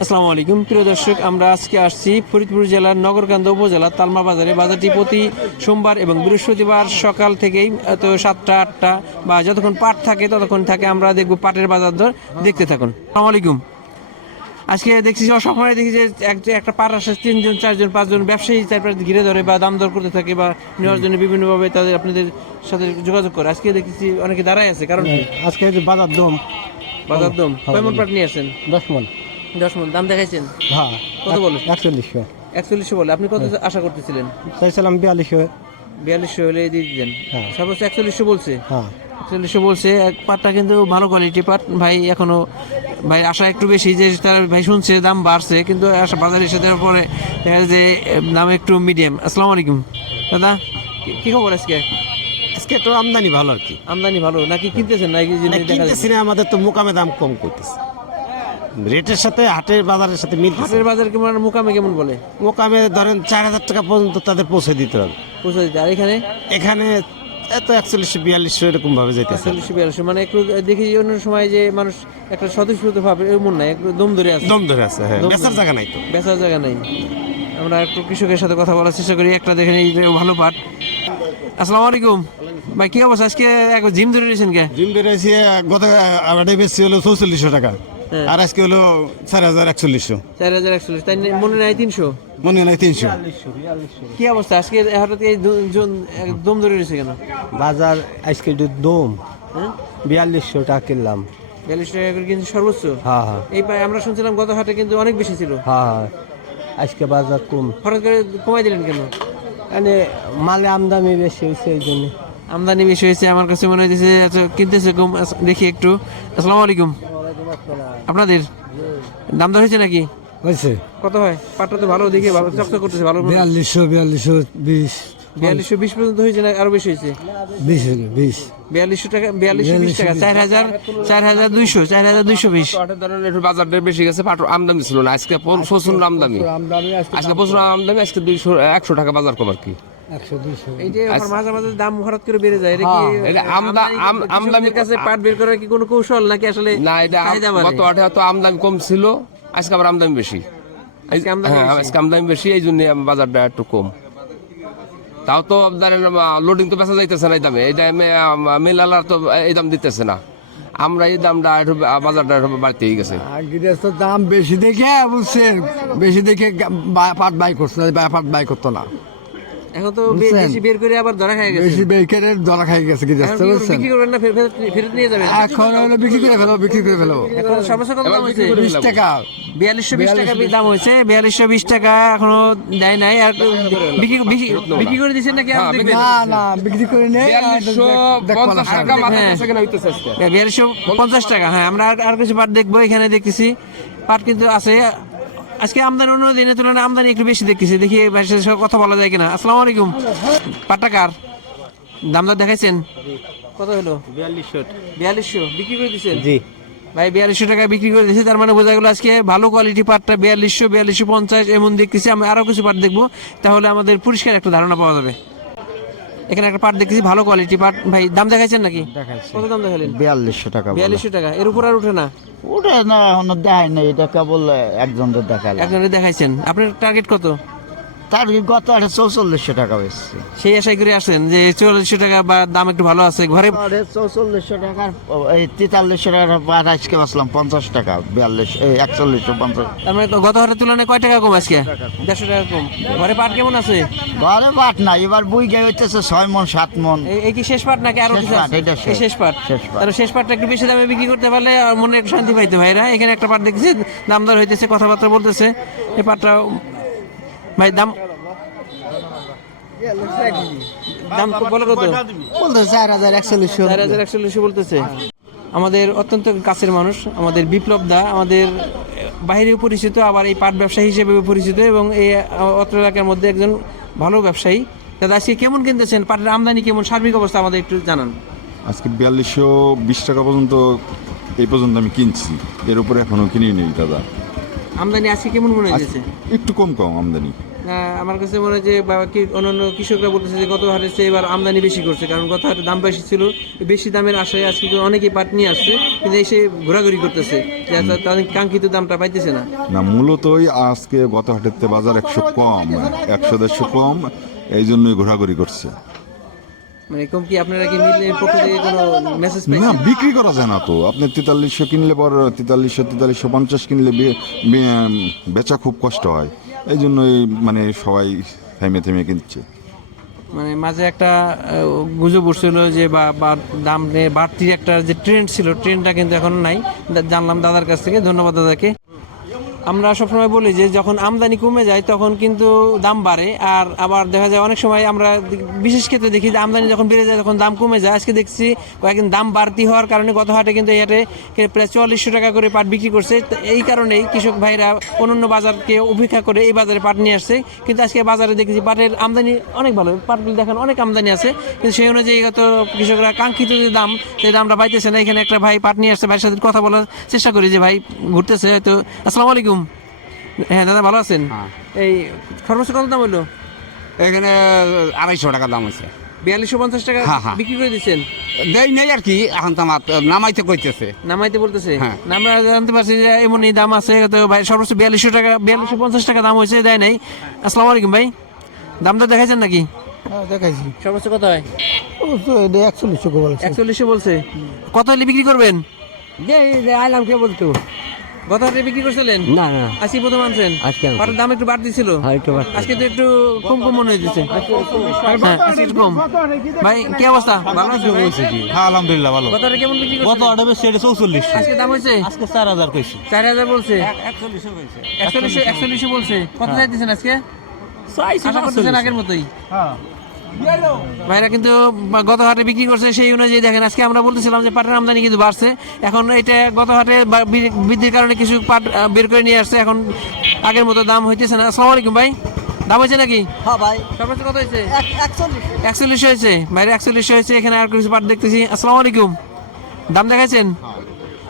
আসসালামু আলাইকুম। প্রিয় দর্শক আমরা আজকে আসছি ফরিদপুর জেলার নগরকান্দা উপজেলা তালমা বাজারে। বাজারটি প্রতি সোমবার এবং বৃহস্পতিবার সকাল থেকেই তো সাতটা আটটা বা যতক্ষণ পাট থাকে ততক্ষণ থাকে। আমরা দেখব পাটের বাজার দর দেখতে থাকুন। আসসালামু আলাইকুম। আজকে দেখছি সব সময় দেখি যে এক- একটা পাট আসে তিনজন চারজন পাঁচজন ব্যবসায়ী চারপাশ ঘিরে ধরে বা দাম দর করতে থাকে বা নেওয়ার জন্য বিভিন্নভাবে তাদের আপনাদের সাথে যোগাযোগ করে। আজকে দেখছি অনেকে দাঁড়ায় আছে। কারণ আজকে যে বাজার দম। বাজার দম। কেমন পাট নিয়ে আসেন দশ মন। দশ মন দাম দেখাইছেন? হ্যাঁ কত বলে? একচল্লিশশো। একচল্লিশশো বলে। আপনি কত আশা করতেছিলেন? চাইছিলাম বিয়াল্লিশশো। বিয়াল্লিশশো হলে দিয়ে দিতেন। হ্যাঁ। সর্বোচ্চ একচল্লিশশো বলছে। হ্যাঁ। একচল্লিশশো বলছে এক পাটটা কিন্তু ভালো কোয়ালিটি পাট। ভাই এখনও ভাই আশা একটু বেশি যে তার ভাই শুনছে দাম বাড়ছে কিন্তু আশা বাজারে এসে দেওয়ার পরে দেখা যায় যে দাম একটু মিডিয়াম আসসালামু আলাইকুম। দাদা কি- খবর আজকে? আজকে একটু আমদানি ভালো আর কি। আমদানি ভালো? নাকি কিনতেছেন? নাকি দেখা কিনতেছি যাচ্ছে না আমাদের তো মোকামে দাম কম করতেছে। রেটের সাথে হাটের বাজারের সাথে মিলতেছে হাটের বাজার কেমন আর মোকামে কেমন বলে? মোকামে ধরেন চার হাজার টাকা পর্যন্ত তাদের পৌঁছে দিতে হবে। পৌঁছে দিতে আর এখানে? এখানে এত একচল্লিশশো বিয়াল্লিশশো এরকম ভাবে যেতেছে একচল্লিশশো বিয়াল্লিশশো মানে একটু দেখি অন্য সময় যে মানুষ একটা স্বতঃস্ফূর্ত ভাবে এমন না একটু দম ধরে আছে। দম ধরে আছে হ্যাঁ বেচার জায়গা নাই তো। বেচার জায়গা নেই। আমরা একটু কৃষকের সাথে কথা বলার চেষ্টা করি। একটা দেখে নিই যে ভালো পাট। আসসালামু আলাইকুম। ভাই কি অবস্থা? আজকে এক জিম ধরে রয়েছেন কে? জিম বেড়েছে গত আবারটাই বেশি হলো চৌচল্লিশশো টাকা। আর আজকে হলো চার হাজার একচল্লিশশো। চার হাজার একচল্লিশ তাই মনে নাই তিনশো? মনে হয় তিনশো। কি অবস্থা? আজকে হঠাৎ এই জন- এক দম ধরে রয়েছে কেন? বাজার আজকে একটু দম। হ্যাঁ? বিয়াল্লিশশো টাকা কিনলাম। বিয়াল্লিশ টাকা করে কিন্তু সর্বোচ্চ। হ্যাঁ হ্যাঁ। এই আমরা শুনছিলাম গত হাটে কিন্তু অনেক বেশি ছিল। হ্যাঁ হ্যাঁ। আজকে বাজার কম। হঠাৎ করে কমাই দিলেন কেন? মানে মালে আমদানি বেশি হয়েছে এই জন্য। আমদানি বেশি হয়েছে আমার কাছে মনে হয়েছে আচ্ছা কিনতেছে কম দেখি একটু। আসসালামু আলাইকুম। আপনাদের? দাম দর হয়েছে নাকি? হয়েছে। কত হয়? পাটটা তো ভালো দেখে ভালো চকচক করতেছে ভালো বিয়াল্লিশশো বিয়াল্লিশশো বিশ। বিয়াল্লিশশো বিশ পর্যন্ত হয়েছে না আরও বেশি হয়েছে? বিশ বিশ। বিয়াল্লিশশো টাকা বিয়াল্লিশশো বিশ টাকা চার হাজার চার হাজার দুইশো চার হাজার দুইশো বিশ। পাটের ধরেন একটু বাজারটা বেশি গেছে পাট আমদানি ছিল না আজকে প্রচুর আমদানি। আজকে প্রচুর আমদানি আজকে দুইশো একশো টাকা বাজার কম আর কি। একশো দুইশো। এই যে আমার মাঝে মাঝে দাম করে বেড়ে যায় এটা কি এটা আমদানি আমদানি- কাছে পাট বের করার কি কোনো কৌশল নাকি আসলে না এটা আম- চাহিদা বাড়ে? গত আটে হয়তো আমদানি কম ছিল আজকে আবার আমদানি বেশি। আজকে আমদানি হ্যাঁ বেশি। আজকে আমদানি বেশি এই জন্য বাজারটা একটু কম। তাও তো ধরেন লোডিং তো বেচা যাইতেছে না এই দামে। এই দামে মিলালার তো এই দাম দিতেছে না। আমরা এই দামটা একটু বাজারটা একটু বাড়তে গেছে। তো দাম বেশি দেখে বুঝছেন? বেশি দেখে পাট বাই করছে পাট বাই করতো না। এখন তো বেশি বের করে আবার ধরা খাই গেছে। বেশি বেকের ধরা খাই গেছে কি এখন যাচ্ছে বুঝছেন বিক্রি করবেন না ফেরত নিয়ে যাবেন? এখন হলো বিক্রি করে ফেলো বিক্রি করে ফেলো। এখন সর্বোচ্চ কত দাম হয়েছে? বিশ টাকা। বিয়াল্লিশশো বিশ টাকা দাম হয়েছে বিয়াল্লিশশো বিশ টাকা এখনও দেয় নাই আর বিক্রি বিক্রি- বিক্রি করে দিচ্ছেন নাকি হ্যাঁ, না না বিক্রি করে নেই বিয়াল্লিশশো পঞ্চাশ টাকা মাথা হ্যাঁ। পিছু কেনা হইতেছে আজকে? বিয়াল্লিশশো পঞ্চাশ টাকা হ্যাঁ আমরা আর আর কিছু পাট দেখব এখানে দেখতেছি। পাট কিন্তু আছে আজকে আমদানি অন্য দিনের তুলনায় আমদানি একটু বেশি দেখতেছি। দেখি ভাইয়ের সঙ্গে কথা বলা যায় কিনা। আসসালামু আলাইকুম। পাটাকার দামদার দাম দর দেখাইছেন? কত হলো? বিয়াল্লিশশো। বিয়াল্লিশশো। বিক্রি করে দিচ্ছেন জি। ভাই বিয়াল্লিশশো টাকা বিক্রি করে দিয়েছে তার মানে বোঝা গেল আজকে ভালো কোয়ালিটি পাটটা বিয়াল্লিশশো বিয়াল্লিশশো পঞ্চাশ এমন দেখতেছি। আমি আরও কিছু পাট দেখব। তাহলে আমাদের পরিষ্কার একটা ধারণা পাওয়া যাবে। এখানে একটা পাট দেখতেছি ভালো কোয়ালিটি পাট ভাই দাম দেখাইছেন নাকি? কত দাম দেখালেন? বিয়াল্লিশশো টাকা বিয়াল্লিশশো টাকা। এর উপর আর উঠে না? ওটা না এখনও দেখায় না এটা কেবল একজনের দেখালে একজনের দেখাইছেন। আপনার টার্গেট কত? তার গত আটে চৌচল্লিশশো টাকা বেশি সেই আশাই করে আসেন যে চুয়াল্লিশশো টাকা বা দাম একটু ভালো আছে ঘরে চৌচল্লিশশো টাকার এই তেতাল্লিশশো টাকার পাট আজকে বাঁচলাম পঞ্চাশ টাকা বিয়াল্লিশ এই একচল্লিশশো পঞ্চাশ। তার মানে গত হাটের তুলনায় কয় টাকা কম আজকে? দেড়শো টাকা কম। ঘরে পাট কেমন আছে? ঘরে পাট না এবার বুই গে হইতেছে ছয় মন সাত মন। এই- কি শেষ পাট নাকি আরও শেষ পাট। তাহলে শেষ পাটটা একটু বেশি দামে বিক্রি করতে পারলে মনে একটু শান্তি পাইতো। ভাইরা এখানে একটা পাট দেখছি দামদার হইতেছে কথাবার্তা বলতেছে। এই পাটটা ভাই দাম দাম তো বলো কত? বলতে চার হাজার একচল্লিশশো। চার হাজার একচল্লিশশো বলতেছে। আমাদের অত্যন্ত কাছের মানুষ আমাদের বিপ্লব দা আমাদের বাইরেও পরিচিত আবার এই পাট ব্যবসায়ী হিসেবে পরিচিত এবং এই অত্র এলাকার মধ্যে একজন ভালো ব্যবসায়ী। দাদা আজকে কেমন কিনতেছেন? পাটের আমদানি কেমন? সার্বিক অবস্থা আমাদের একটু জানান। আজকে বিয়াল্লিশশো বিশ টাকা পর্যন্ত এই পর্যন্ত আমি কিনছি। এর উপরে এখনও কিনি নেই দাদা। আমদানি আজকে কেমন মনে হয়েছে একটু কম কম আমদানি। আমার কাছে মনে হয় যে বা কি অন্যান্য কৃষকরা বলতেছে যে গত হারে চেয়ে এবার আমদানি বেশি করছে কারণ গত হারে দাম বেশি ছিল বেশি দামের আশায় আজকে অনেকেই পাট নিয়ে আসছে কিন্তু এসে ঘোরাঘুরি করতেছে তাদের কাঙ্ক্ষিত দামটা পাইতেছে না। না মূলতই আজকে গত হাটের বাজার একশো কম একশো দেড়শো কম এই জন্যই ঘোরাঘুরি করছে। মানে কম কি আপনারা কি মিলের পক্ষ থেকে কোনো মেসেজ না বিক্রি করা যায় না তো। আপনি তেতাল্লিশশো কিনলে পর তেতাল্লিশশো তেতাল্লিশশো পঞ্চাশ কিনলে বেচা খুব কষ্ট হয়। এই জন্যই মানে সবাই থেমে থেমে কিনছে। মানে মাঝে একটা গুজব উঠছিল যে বা বা দাম নিয়ে বাড়তির একটা যে ট্রেন্ড ছিল ট্রেন্ডটা কিন্তু এখন নাই। জানলাম দাদার কাছ থেকে। ধন্যবাদ দাদাকে। আমরা সবসময় বলি যে যখন আমদানি কমে যায়, তখন কিন্তু দাম বাড়ে। আর আবার দেখা যায় অনেক সময় আমরা বিশেষ ক্ষেত্রে দেখি যে আমদানি যখন বেড়ে যায়, তখন দাম কমে যায়। আজকে দেখছি কয়েকদিন দাম বাড়তি হওয়ার কারণে গত হাটে কিন্তু এই হাটে প্রায় চুয়াল্লিশশো টাকা করে পাট বিক্রি করছে। এই কারণেই কৃষক ভাইরা অন্যান্য বাজারকে উপেক্ষা করে এই বাজারে পাট নিয়ে আসছে। কিন্তু আজকে বাজারে দেখেছি পাটের আমদানি অনেক ভালো। পাটগুলো দেখেন অনেক আমদানি আছে। কিন্তু সেই অনুযায়ী গত কৃষকরা কাঙ্ক্ষিত যে দাম, সেই দামটা পাইতেছে না। এখানে একটা ভাই পাট নিয়ে আসছে, ভাইয়ের সাথে কথা বলার চেষ্টা করি যে ভাই ঘুরতেছে, হয়তো। আসসালামু আলাইকুম। হ্যাঁ দাদা ভালো আছেন? এই সর্বোচ্চ কত দাম হলো? এখানে আড়াইশো টাকা দাম হয়েছে। বিয়াল্লিশশো পঞ্চাশ টাকা হ্যাঁ, হ্যাঁ। বিক্রি করে দিচ্ছেন? দেই নেই আর কি এখন তো আমার নামাইতে কইতেছে। নামাইতে বলতেছে? হ্যাঁ। আমরা জানতে পারছি যে এমনই দাম আছে তো ভাই সর্বোচ্চ বিয়াল্লিশশো টাকা বিয়াল্লিশশো পঞ্চাশ টাকা দাম হয়েছে দেয় নাই। আসসালামু আলাইকুম ভাই। দামটা দেখাইছেন নাকি? হ্যাঁ দেখাইছি। সর্বোচ্চ কত হয়? একচল্লিশশো বলছে। একচল্লিশশো বলছে। কত হলে বিক্রি করবেন? যে আইলাম কে বলতো? হারে বিক্রি করছিলেন? না না। আজকে প্রথম আনছেন? আজকে। পাটের দাম একটু বাড়তি ছিল। হ্যাঁ। আজকে তো একটু কম কম মনে হইতেছে। হ্যাঁ একটু কম। ভাই কি অবস্থা? ভালো আছো। হ্যাঁ আলহামদুলিল্লাহ ভালো। হারে কেমন বিক্রি গত অর্ডার বেশি চৌচল্লিশ। আজকে দাম হয়েছে? আজকে চার হাজার কইছি। চার হাজার বলছে? একচল্লিশশো একচল্লিশশো বলছে। কত চাইতেছেন আজকে? আগের মতোই। ভাইরা কিন্তু গত হাটে বিক্রি করছে সেই অনুযায়ী দেখেন আজকে আমরা বলতেছিলাম যে পাটের আমদানি কিন্তু বাড়ছে। এখন এটা গত হাটে বৃদ্ধির কারণে কিছু পাট বের করে নিয়ে আসছে এখন আগের মতো দাম হইতেছে না। আসসালামু আলাইকুম ভাই। দাম হয়েছে নাকি? হ্যাঁ ভাই। সর্বোচ্চ কত হয়েছে? একচল্লিশ। হয়েছে। বাইরে একচল্লিশ হয়েছে এখানে আর কিছু পাট দেখতেছি। আসসালামু আলাইকুম। দাম দেখাইছেন?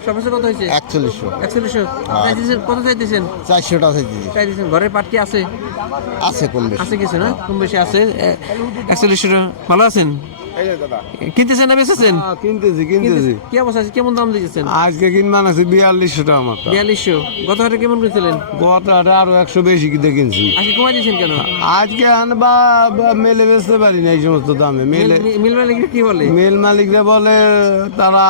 সর্বোচ্চ কত হয়েছে? একচল্লিশশো। একচল্লিশশো। চাইতেছেন কত চাইতেছেন? চারশো টাকা দিদি চাইতেছেন ঘরের পাট কি আছে? আছে কম বেশি। আছে কিছু না? কম বেশি আছে। একচল্লিশশো ভালো আছেন? কিনতেছেন না বেচেছেন কিনতেছি কিনতেছি। কি অবস্থা আছে? কেমন দাম দিয়েছেন আজকে আছে বিয়াল্লিশশো টাকা বিয়াল্লিশশো। গত হাটে কেমন কিনছিলেন? গত হাটে আরও একশো বেশি কিনতে কিনছি। আজকে কমাই দিয়েছেন কেন? আজকে আনবা মেলে বেচতে পারি না এই সমস্ত দামে। মেলে মিল- মিল মালিকরা কি বলে? মেল মালিকরা বলে তারা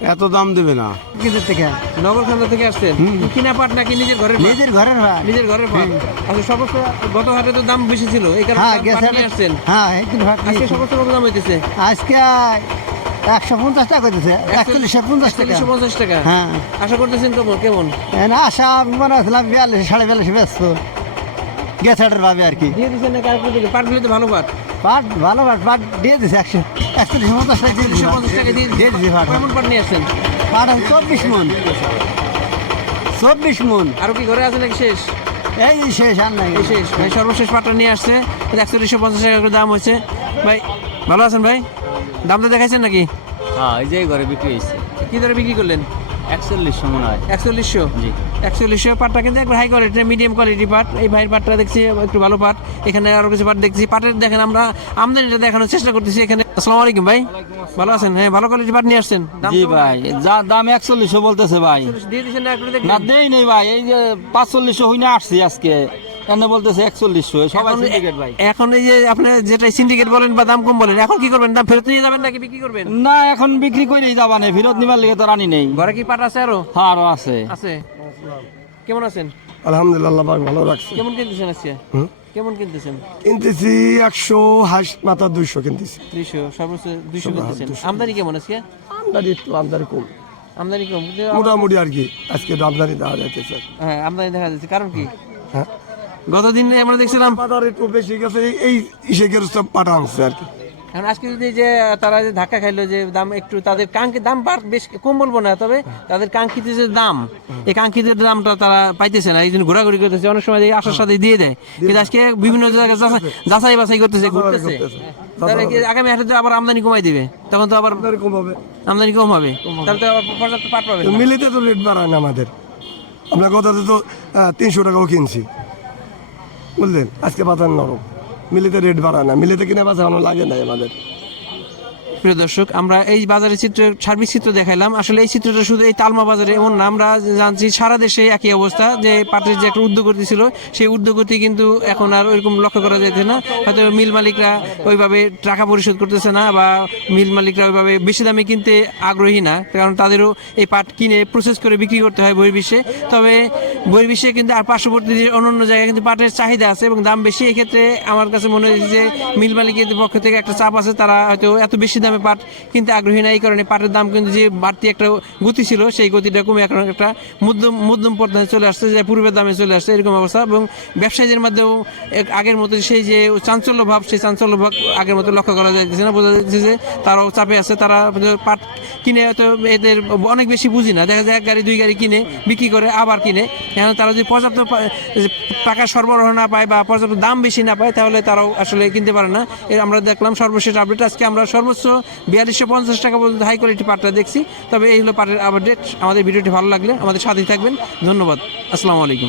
এত দাম দেবে না। কিসের থেকে? নগরখান্দা থেকে আসছেন? কিনা পাট নাকি নিজের ঘরের নিজের ঘরের ভাই নিজের ঘরের পাট। আচ্ছা সর্বোচ্চ গত হাটে তো দাম বেশি ছিল এই কারণে হ্যাঁ পাট নিয়ে আসছেন। হ্যাঁ একদিন আজকে সর্বোচ্চ কত দাম হইতেছে? আজকে একশো পঞ্চাশ টাকা করতেছে একচল্লিশশো পঞ্চাশ টাকা। পঞ্চাশ টাকা। হ্যাঁ। আশা করতেছেন কেমন? কেমন? না আশা আমি মনে হচ্ছিলাম বিয়াল্লিশ সাড়ে বিয়াল্লিশ ব্যস্ত। গেছাটের ভাবে আর কি। দিয়ে দিচ্ছেন না থেকে পাটগুলো তো ভালো পাট। পাট ভালো পাট পাট দিয়ে দিছে একশো একচল্লিশ পঞ্চাশ টাকা দিয়ে দিছে। পঞ্চাশ টাকা দিয়ে দিয়ে দিছে পাট কেমন পাট নিয়ে আসছেন? পাট আছে চব্বিশ মন। চব্বিশ মন। আরও কি ঘরে আছে নাকি শেষ? এই শেষ আর নাই। শেষ। ভাই সর্বশেষ পাটটা নিয়ে আসছে। একচল্লিশশো পঞ্চাশ টাকা করে দাম হয়েছে। ভাই ভালো আছেন ভাই? দামটা দেখাইছেন নাকি? হ্যাঁ এই যে ঘরে বিক্রি হয়েছে। কি দরে বিক্রি করলেন? একচল্লিশশো মনে হয়। একচল্লিশশো? জি। একচল্লিশশো পাটটা কিন্তু একবার হাই কোয়ালিটি মিডিয়াম কোয়ালিটি পাট। এই ভাইয়ের পাটটা দেখছি একটু ভালো পাট। এখানে আরও কিছু পাট দেখছি। পাটের দেখেন আমরা আমদানিটা দেখানোর চেষ্টা করতেছি এখানে। আসসালামু আলাইকুম ভাই। ভালো আছেন? হ্যাঁ ভালো কোয়ালিটি পাট নিয়ে আসছেন। জি ভাই যা দাম একচল্লিশশো বলতেছে ভাই। না দেই নেই ভাই এই যে পাঁচচল্লিশশো হইনা আসছি আজকে। এনে বলতেছে একচল্লিশশো? সবাই সিন্ডিকেট ভাই। এখন এই যে আপনি যেটা সিন্ডিকেট বলেন বা দাম কম বলেন এখন কি করবেন? দাম ফেরত নিয়ে যাবেন নাকি বিক্রি করবেন? না এখন বিক্রি করেই যাবা নেই ফেরত নিবার লিগে তো রানি নেই। ঘরে কি পাট আছে আরও? হ্যাঁ আরও আছে। আছে। কেমন আছেন? আলহামদুলিল্লাহ ভালো রাখছে। কেমন কিনতেছেন আজকে? কেমন কিনতেছেন? কিনতেছি একশো হাঁস মাথা দুইশো কিনতেছি। দুইশো সর্বোচ্চ দুইশো কিনতেছেন। আমদানি কেমন আজকে? আমদানি একটু আমদানি কম। আমদানি কম। মোটামুটি আর কি আজকে আমদানি দেওয়া যাইতেছে। হ্যাঁ আমদানি দেখা যাচ্ছে। কারণ কি? হ্যাঁ? গতদিন আমরা দেখছিলাম বাজার একটু বেশি গেছে এই- ইসে সব পাঠা আনছে আর কি। এখন আজকে যদি যে তারা যে ধাক্কা খাইলো যে দাম একটু তাদের কাঙ্ক্ষিত দাম বাড় বেশ কম বলব না তবে তাদের কাঙ্ক্ষিত যে দাম এই কাঙ্ক্ষিত দামটা তারা পাইতেছে না এই জন্য ঘোরাঘুরি করতেছে অনেক সময় এই আশার সাথে দিয়ে দেয়। কিন্তু আজকে বিভিন্ন জায়গায় যাচাই- বাছাই করতেছে ঘুরতেছে। তাহলে আগামী হাটে আবার আমদানি কমাই দিবে? তখন তো আবার আমদানি কম হবে। আমদানি কম হবে। তাহলে তো আবার পর্যাপ্ত পাট পাবে মিলিতে তো রেট বাড়ায় না আমাদের। আমরা কথাতে তো তিনশো টাকাও কিনছি। বুঝলেন? আজকে বাজার নরম। মিলেতে রেট বাড়ায় না। মিলেতে কিনা ভালো লাগে না আমাদের প্রিয় দর্শক, আমরা এই বাজারের চিত্র সার্বিক চিত্র দেখাইলাম। আসলে এই চিত্রটা শুধু এই তালমা বাজারে এমন না, আমরা জানছি সারা দেশে একই অবস্থা, যে পাটের যে একটা উদ্যোগতি ছিল সেই উদ্যোগতি কিন্তু এখন আর ওইরকম লক্ষ্য করা যাচ্ছে না। হয়তো মিল মালিকরা ওইভাবে টাকা পরিশোধ করতেছে না, বা মিল মালিকরা ওইভাবে বেশি দামে কিনতে আগ্রহী না, কারণ তাদেরও এই পাট কিনে প্রসেস করে বিক্রি করতে হয় বহির্বিশ্বে। তবে বহির্বিশ্বে কিন্তু আর পার্শ্ববর্তী অন্যান্য জায়গায় কিন্তু পাটের চাহিদা আছে এবং দাম বেশি। এক্ষেত্রে আমার কাছে মনে হয়েছে যে মিল মালিকের পক্ষ থেকে একটা চাপ আছে, তারা হয়তো এত বেশি দামে পাট কিনতে আগ্রহী না, এই কারণে পাটের দাম কিন্তু যে বাড়তি একটা গতি ছিল, সেই গতিটা কমে এখন একটা মধ্যম মধ্যম পর্যায়ে চলে আসছে, যে পূর্বের দামে চলে আসছে, এরকম অবস্থা। এবং ব্যবসায়ীদের মাধ্যমেও আগের মতো সেই যে চাঞ্চল্য ভাব, সেই চাঞ্চল্য ভাব আগের মতো লক্ষ্য করা যাইতেছে না। বোঝা যাচ্ছে যে তারাও চাপে আছে, তারা পাট কিনে হয়তো এদের অনেক বেশি বুঝি না। দেখা যায় এক গাড়ি, দুই গাড়ি কিনে, বিক্রি করে, আবার কিনে। এখন তারা যদি পর্যাপ্ত টাকা সরবরাহ না পায় বা পর্যাপ্ত দাম বেশি না পায়, তাহলে তারাও আসলে কিনতে পারে না। এর আমরা দেখলাম সর্বশেষ আপডেট আজকে আমরা সর্বোচ্চ বিয়াল্লিশশো পঞ্চাশ টাকা পর্যন্ত হাই কোয়ালিটি পাটটা দেখছি। তবে এই হলো পাটের আপডেট আমাদের ভিডিওটি ভালো লাগলে আমাদের সাথেই থাকবেন। ধন্যবাদ। আসসালামু আলাইকুম।